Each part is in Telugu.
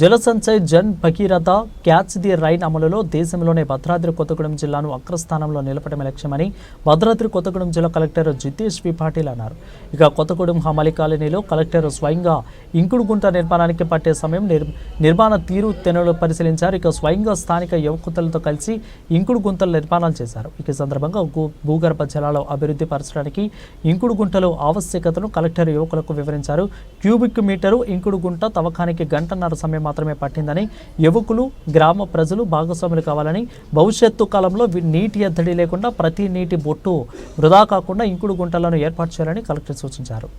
జలసంచయ్ Jan Bhagiratha catch the rain అమలులో దేశంలోనే భద్రాద్రి కొత్తగూడెం జిల్లాను అగ్రస్థానంలో నిలపడమే లక్ష్యమని భద్రాద్రి కొత్తగూడెం జిల్లా కలెక్టర్ జితేష్ వి పాటిల్ అన్నారు. ఇక కొత్తగూడెం హమాలి కాలనీలో కలెక్టర్ స్వయంగా ఇంకుడు గుంట నిర్మాణానికి పట్టే సమయం నిర్మాణ తీరు తెనులు పరిశీలించారు. ఇక స్వయంగా స్థానిక యువకులతో కలిసి ఇంకుడు గుంతల నిర్మాణాలు చేశారు. ఈ సందర్భంగా భూగర్భ జలాల అభివృద్ధి పరచడానికి ఇంకుడు గుంటల ఆవశ్యకతను కలెక్టర్ యువకులకు వివరించారు. క్యూబిక్ మీటరు ఇంకుడు గుంట తవ్వకానికి గంటన్నర సమయం మాత్రమే పట్టిందని, యువకులు గ్రామ ప్రజలు భాగస్వాములు కావాలని, భవిష్యత్తు కాలంలో నీటి ఎద్దడి లేకుండా ప్రతి నీటి బొట్టు వృధా కాకుండా ఇంకుడు గుంటలను ఏర్పాటు చేయాలని కలెక్టర్ సూచించారు.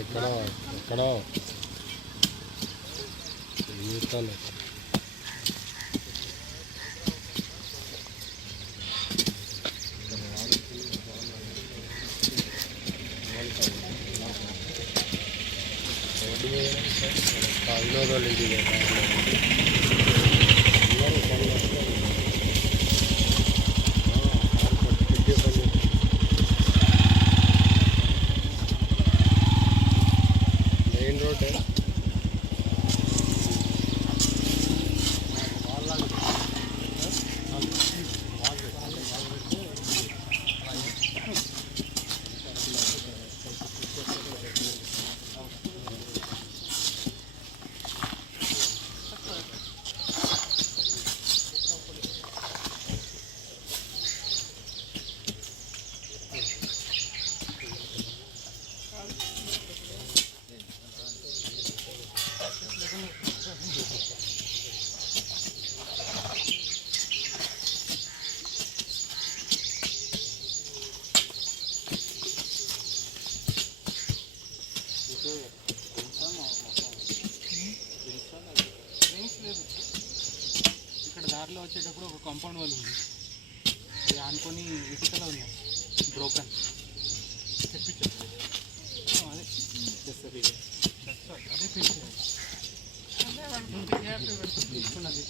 ఎక్కడ మెయిన్ రోడ్ ఇక్కడ దారిలో వచ్చేటప్పుడు ఒక కాంపౌండ్ వాల్ ఉంది, అది ఆనుకొని ఇటుకలో ఉంది, బ్రోకన్ తెప్పించారు. అదే చేస్తారు, అదే తీసుకున్నది.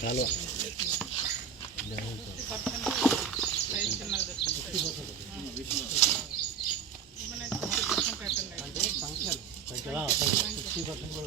కాలువ సంఖ్యలో